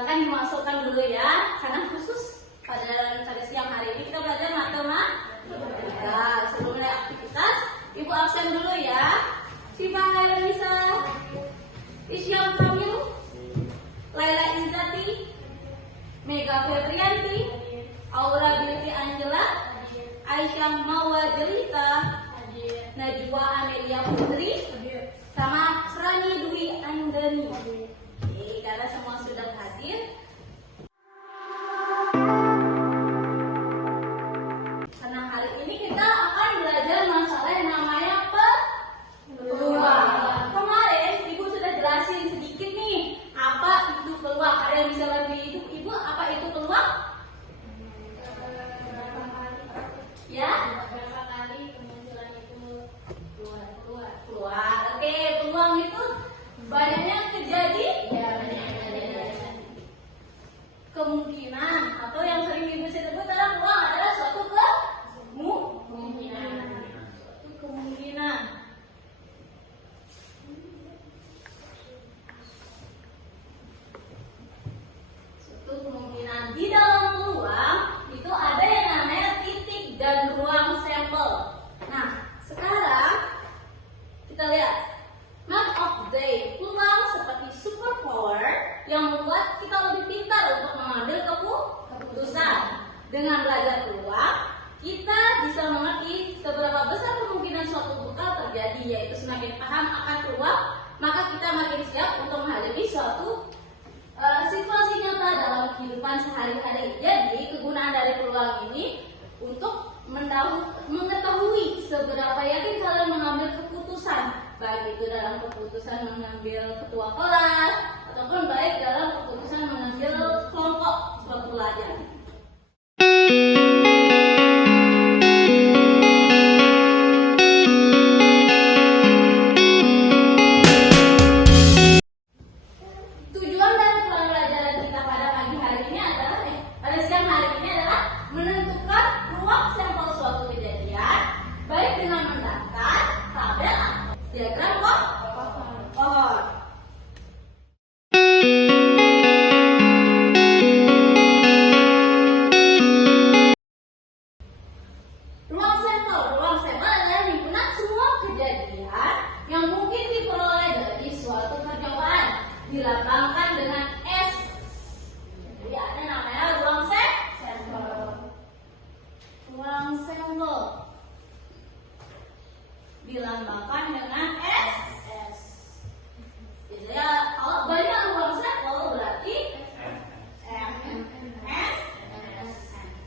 Silakan dimasukkan dulu ya, karena khusus pada siang hari ini kita belajar matematika. Sebelum aktivitas, Ibu absen dulu ya. Siva Hairunisa, Isyam Kamil, Laila Izzati, Mega Febrianti, Aura Binti Angela, Aisyah Mawa Jelita, Najwa Amelia Putri, sama Srani Dwi Anggani. Oke, karena semua sudah hadir. Karena hari ini kita akan belajar masalah yang namanya peluang. Kemarin Ibu sudah jelasin sedikit nih, apa itu peluang. Ada yang bisa bantu Ibu apa itu peluang? Ya? Berapa kali kemunculan itu peluang. Oke, peluang itu banyaknya terjadi kemungkinan, atau yang sering Ibu sebut adalah peluang adalah suatu kemungkinan. Suatu kemungkinan. Suatu kemungkinan. Di dalam peluang itu ada yang namanya titik dan ruang sampel. Nah, sekarang kita lihat map of day. Peluang seperti superpower yang membuat kita lebih pintar untuk mengambil keputusan. Dengan belajar peluang, kita bisa mengerti seberapa besar kemungkinan suatu bakal terjadi, yaitu semakin paham akan peluang, maka kita makin siap untuk menghadapi suatu situasi nyata dalam kehidupan sehari-hari. Jadi, kegunaan dari peluang ini untuk mengetahui seberapa yakin kalian mengambil keputusan, baik itu dalam keputusan mengambil ketua kelas ataupun baik dalam keputusan mengambil kelompok suatu pelajaran. Tujuan dari pelajaran kita pada pagi hari ini adalah pada siang hari ini adalah menentukan ruang sampel suatu kejadian, baik dengan mendaftar tabel atau diagram pohon. Ruang sampel adalah himpunan semua kejadian yang mungkin diperoleh dari suatu percobaan, dilambangkan dengan S. Jadi ada namanya ruang sampel. Ruang sampel dilambangkan dengan S. Jadi ya, kalau banyak ruang sampel berarti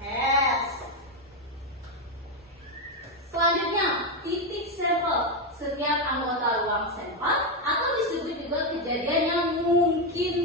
S. Selanjutnya, titik sampel. Setiap anggota ruang sampel atau disebut juga kejadian yang mungkin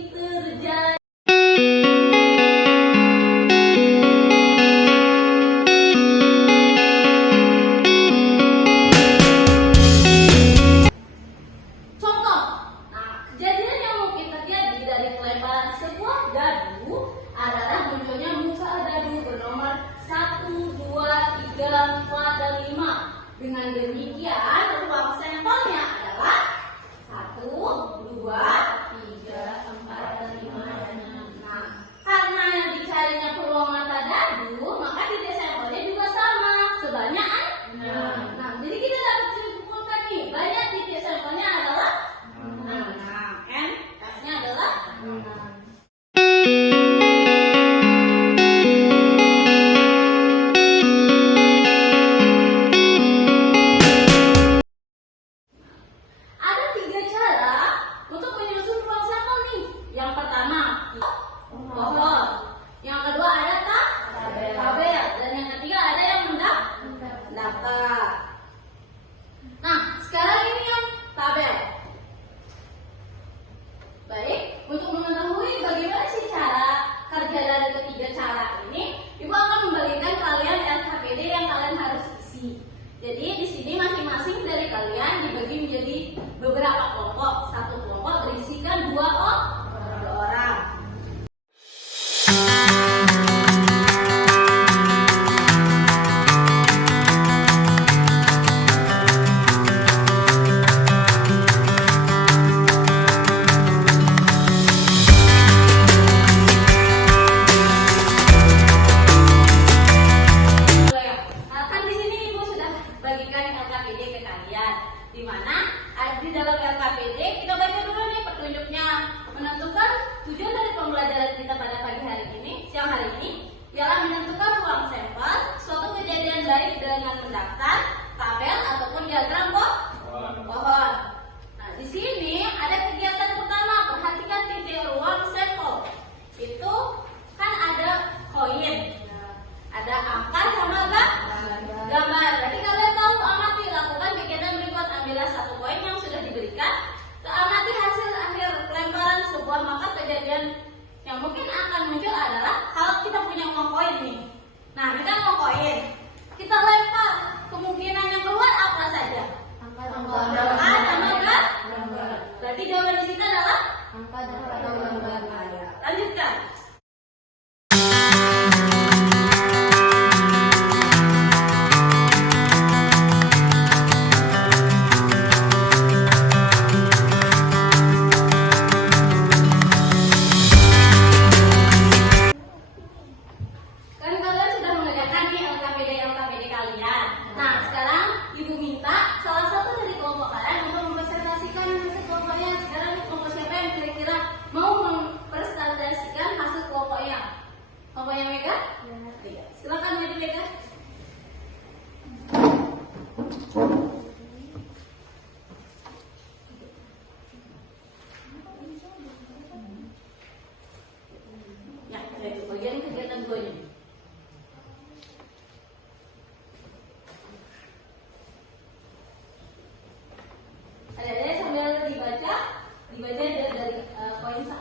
poin 1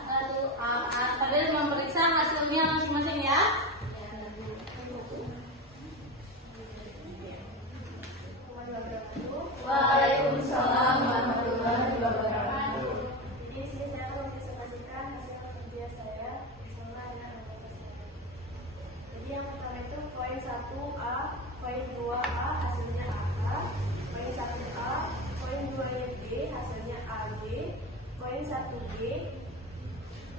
Padahal memeriksa hasilnya masing-masing ya. Waalaikumsalam warahmatullahi wabarakatuh. Di sini saya akan mempresentasikan hasil kerja saya bersama dengan anggota saya. Jadi yang pertama itu poin 1A, poin 2A hasilnya AA, poin 1A, poin 2-nya B hasilnya AG, poin 1B,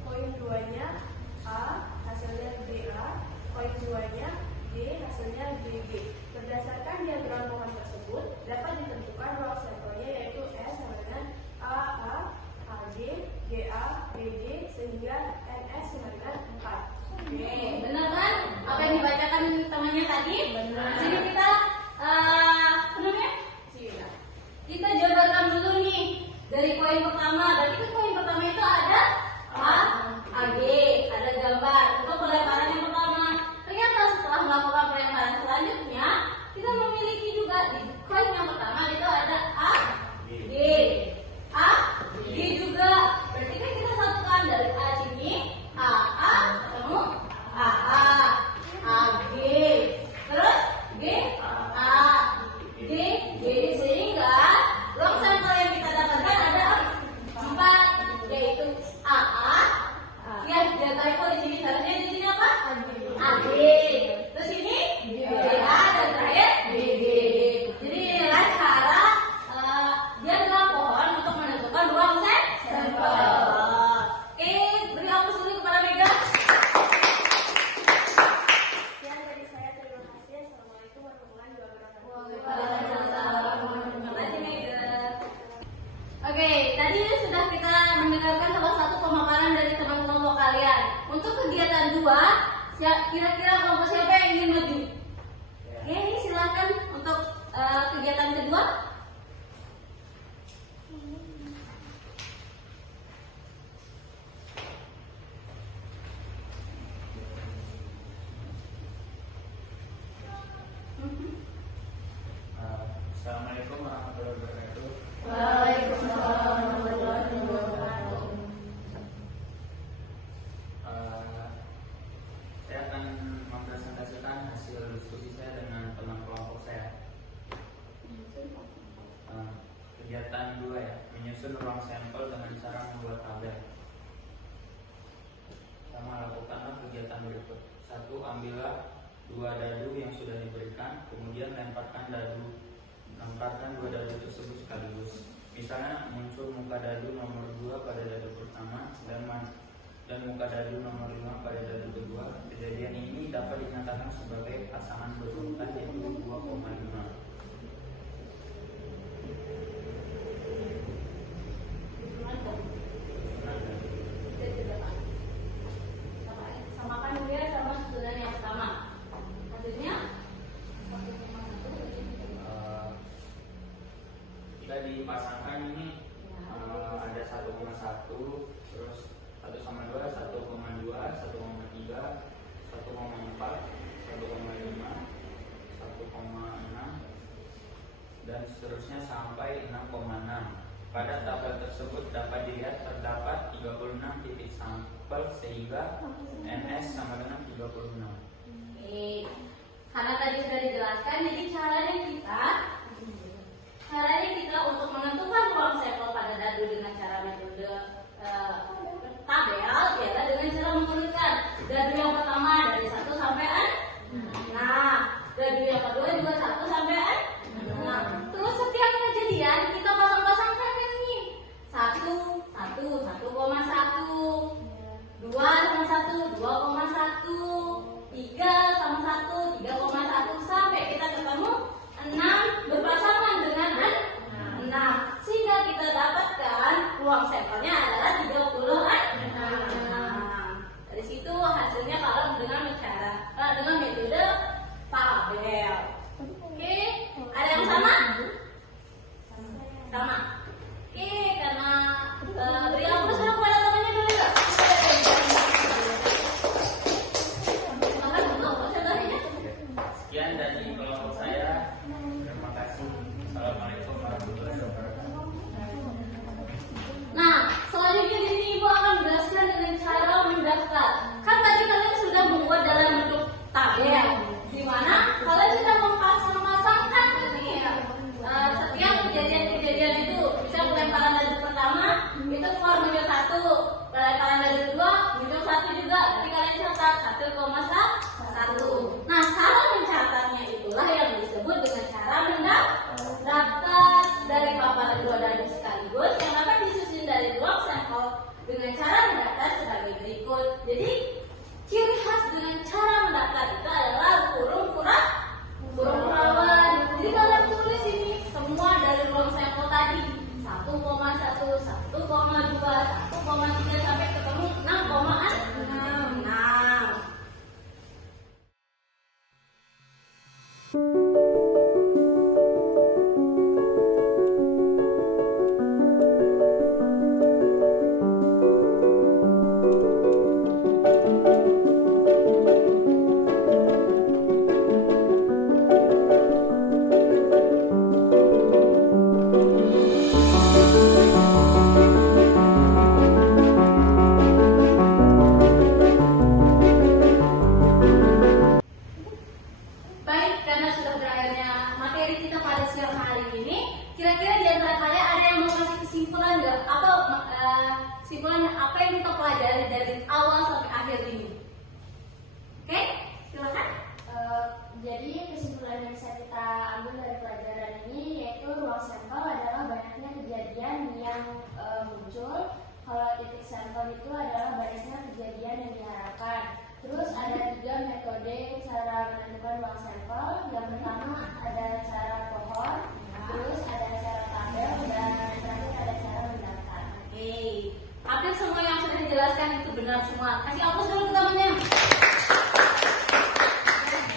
poin 2-nya A hasilnya BA, poin 2-nya D hasilnya BG. Berdasarkan diagram pohon tersebut dapat ditentukan ruang sampelnya yaitu S sama dengan AA, AG, GA, BG sehingga NS sama dengan 4. Oke, benar kan? Apa yang dibacakan temannya tadi? Benar. Jadi kita penuhnya? Kita jabarkan dulu nih dari poin pertama. Berarti kan poin pertama itu ada A, AG, ada gambar. Untuk pelemparan yang pertama. Ternyata setelah melakukan pelemparan selanjutnya, kita memiliki juga di poin yang pertama itu ada A, G, A, G juga. Berarti kan kita satukan dari A sini, AA ketemu AA, AG, terus G, A, G, G. Sehingga ruang sampel yang kita dapatkan ada 4, yaitu AA. Ya, dia typo di sini. Seharusnya di sini apa? AG. Terus ini GA dan terakhir BG. Jadi inilah cara diagram pohon untuk menentukan ruang sampel. Oke, beri aplaus dulu kepada Mega. Sekian dari saya, terima kasih. Assalamualaikum warahmatullahi wabarakatuh. Terima kasih Mega. Oke, tadi sudah kita mendengarkan salah satu pemaparan dari teman-teman kalian. Untuk kegiatan 2, kira-kira kelompok siapa yang ingin maju? Oke, silakan untuk kegiatan kedua. Assalamualaikum warahmatullahi wabarakatuh. Waalaikumsalam warahmatullahi wabarakatuh. Saya akan mempresentasikan hasil diskusi saya dengan teman kelompok saya. Kegiatan 2 ya, menyusun ruang sampel dengan cara membuat tabel. Pertama, lakukanlah kegiatan berikut. 1. Ambillah 2 dadu yang sudah diberikan, kemudian lemparkan 2 dadu tersebut sekaligus. Misalnya muncul muka dadu nomor 2 pada dadu pertama dan muka dadu nomor 5 pada dadu kedua. Kejadian ini dapat dinyatakan sebagai pasangan berurutan yaitu 2,5. Samakan dia sama susunan yang pertama. Hasilnya Jika dipasangkan ini ada 1,1, terus 1,2, 1,2, 1,3, 1,4, 1,5, 1,6 dan seterusnya sampai 6,6. Pada tabel tersebut dapat dilihat terdapat 36 titik sampel sehingga NS sama dengan 36. Oke, karena tadi sudah dijelaskan, jadi caranya kita untuk menentukan ruang sampel pada dadu dengan cara metode tabel, ya dengan cara menurunkan dadu yang pertama dari 1 sampai 6, dadu yang kedua juga 1 sampai 6. Terus setiap kejadian kita pasang-pasangkan nih 1, 1, 1,1, 2 sama 1, 2,1, 3 sama 1, 3,1 sampai kita ketemu 6 berpasangan dengan 6, sehingga kita 1. Pelemparan dadu 2 muncul 1 juga. Jadi kalian catat 1,1. Nah, cara mencatatnya itulah yang disebut dengan cara mendaftar dari paparan 2 dadu sekaligus yang dapat disusun dari ruang sampel dengan cara mendaftar sebagai berikut. Jadi ciri khas dengan cara mendaftar itu adalah kurung kurawan. Jadi kalian tulis ini semua dari ruang sampel tadi 1,1, 1,2, 1,3 sampai ketemu 6,6. Baik, karena sudah berakhirnya materi kita pada siang hari ini, kira-kira di antara kalian ada yang mau kasih kesimpulan nggak? Atau kesimpulan apa yang kita pelajari dari awal sampai akhir ini? Oke, silakan. Jadi kesimpulan yang bisa kita ambil dari pelajaran ini yaitu ruang sampel adalah banyaknya kejadian yang muncul. Kalau titik sampel itu adalah banyaknya kejadian yang diharapkan. Terus ada 3 metode cara menentukan ruang sampel. Yang pertama ada cara pohon, terus ada cara tabel, dan yang terakhir ada cara mendaftar. Oke, hampir semua yang sudah dijelaskan itu benar semua. Kasih aplaus dulu ke temannya.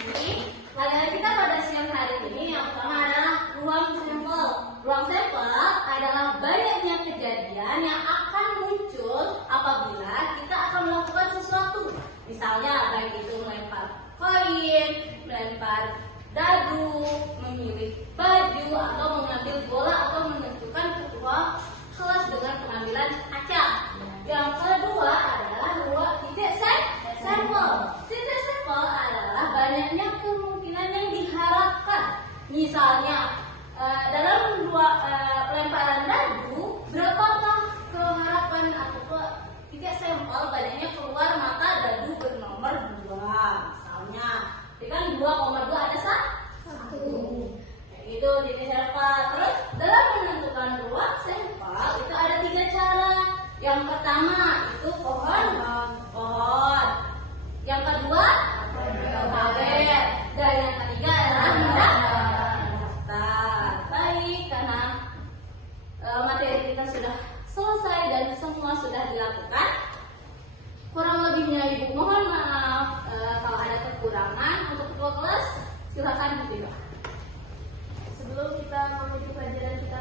Jadi, pelajaran kita pada siang hari ini yang pertama adalah ruang sampel. Ruang sampel adalah banyaknya kejadian yang akan muncul apabila kita akan melakukan sesuatu. Misalnya baik itu melempar koin, melempar dadu, memilih baju, atau mengambil bola, atau menentukan ketua kelas dengan pengambilan kaca. Yang kedua adalah ruang titik sampel. Titik sampel adalah banyaknya kemungkinan yang diharapkan. Misalnya dalam pelemparan dadu, berapakah keharapan atau titik sampel banyaknya keluar mata dadu bernomor 2 misalnya. Jadi kan 2,2 ada 1. Kayak gitu titik sampel. Terus dalam menentukan ruang sampel itu ada 3 cara. Yang pertama itu pohon. Yang kedua tabel. Dan yang ketiga adalah mendaftar. Baik, karena materi kita sudah selesai dan semua sudah dilakukan. Kurang lebihnya Ibu mohon maaf kalau ada kekurangan. Untuk ketua kelas silakan dibuka. Sebelum kita mengikuti pelajaran kita